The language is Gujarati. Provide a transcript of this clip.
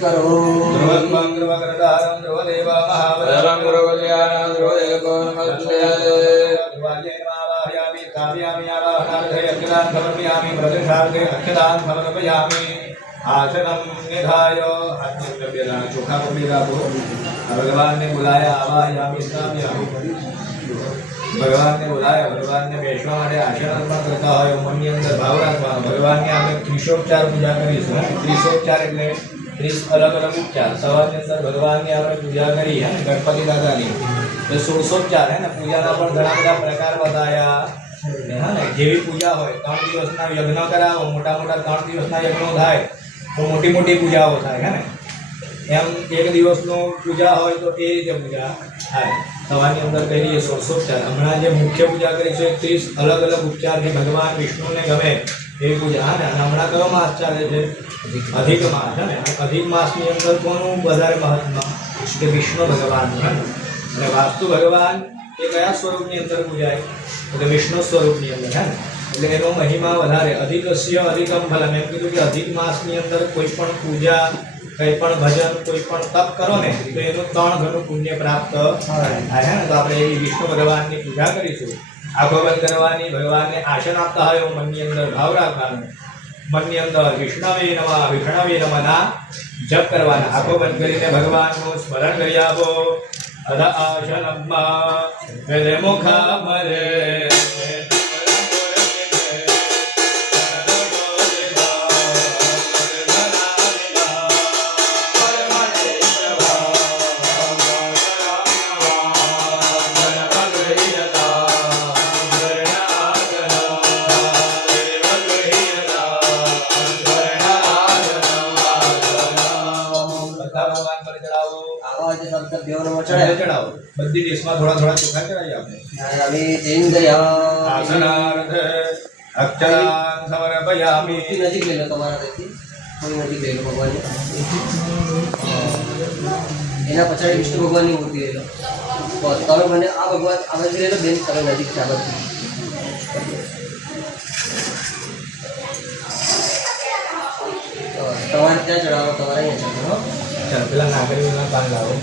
करो ध्रुवं ध्रुवकरदारं ध्रुवदेवा महावरं ध्रुवकल्याणं ध्रुवदेवो नमस्ते ध्रुवाजेनमावाहयामि काव्यामि आवाहनार्थे अक्षतां समर्पयामि प्रतिष्ठार्थे अक्षतां समर्पयामि आसनं निधाय चोखा पकड़ेगा वो भगवान ने बुलाया आवाहयामि स्थापयामि भगवान ने बुलाया भगवान ने बेसवा माटे आसन अर्पण करता હોય મનની અંદર ભાવ રાખવાનો ભગવાનને આપણે ત્રિશોપચાર પૂજા કરીશું ત્રિશોપચાર એટલે 30 અલગ અલગ ઉપચાર સવારની અંદર ભગવાનની આપણે પૂજા કરી હે ગણપતિ દાદાની તો 16 હે ને પૂજાના પણ ઘણા બધા પ્રકાર બતાયા હે ને જેવી પૂજા હોય 3 દિવસના યજ્ઞ કરાવો મોટા મોટા 3 દિવસના યજ્ઞો થાય તો મોટી મોટી પૂજાઓ થાય હે ને એમ એક દિવસનો પૂજા હોય તો એ રીતે પૂજા થાય સવારની અંદર કહીએ 16 હમણાં જે મુખ્ય પૂજા કરી છે 30 અલગ અલગ ઉપચારથી ભગવાન વિષ્ણુને ગમે એવી પૂજા હા ને હમણાં કયો માસ ચાલે છે અધિક માસ હે ને અધિક માસની અંદર કોનું વધારે મહત્વ કે વિષ્ણુ ભગવાનનું હે ને અને વાસ્તુ ભગવાન એ કયા સ્વરૂપની અંદર પૂજાય એટલે વિષ્ણુ સ્વરૂપની અંદર હે ને એટલે એનો મહિમા વધારે અધિકસ્ય અધિકમ ફલમ એમ કીધું કે અધિક માસની અંદર કોઈ પણ પૂજા કંઈ પણ ભજન કોઈ પણ તપ કરો ને તો એનું 3 ગણું પુણ્ય પ્રાપ્ત થાય હે ને તો આપણે એવી વિષ્ણુ ભગવાનની પૂજા કરીશું આંખો બંધ કરવાની ભગવાનને આસન આપતા હોય એવું મનની અંદર ભાવ રાખવાનો મનની અંદર વિષ્ણવે નમઃના જપ કરવાના આંખો બંધ કરીને ભગવાનનું સ્મરણ કરી આપો અધ આસનમ્મા મુખા મરે चढ़ाओ बद्दी डिश में थोड़ा थोड़ा चोखा चढ़ाइए आपने अभी दिन गया आसनार्थ अक्षरान् समर्पयामि नजीक ले लो तुम्हारा देखी कोई नजीक ले लो भगवान एना पछाड़ी विष्णु भगवान की मूर्ति ले लो बस તમે મને આ ભગવાન આ બાજુ ले लो બેન તમે નજીક ચાલો તમારે ત્યાં ચડાવો તમારે અહીંયા ચડાવો ચાલો પેલા નાગરિકના પાન લાવો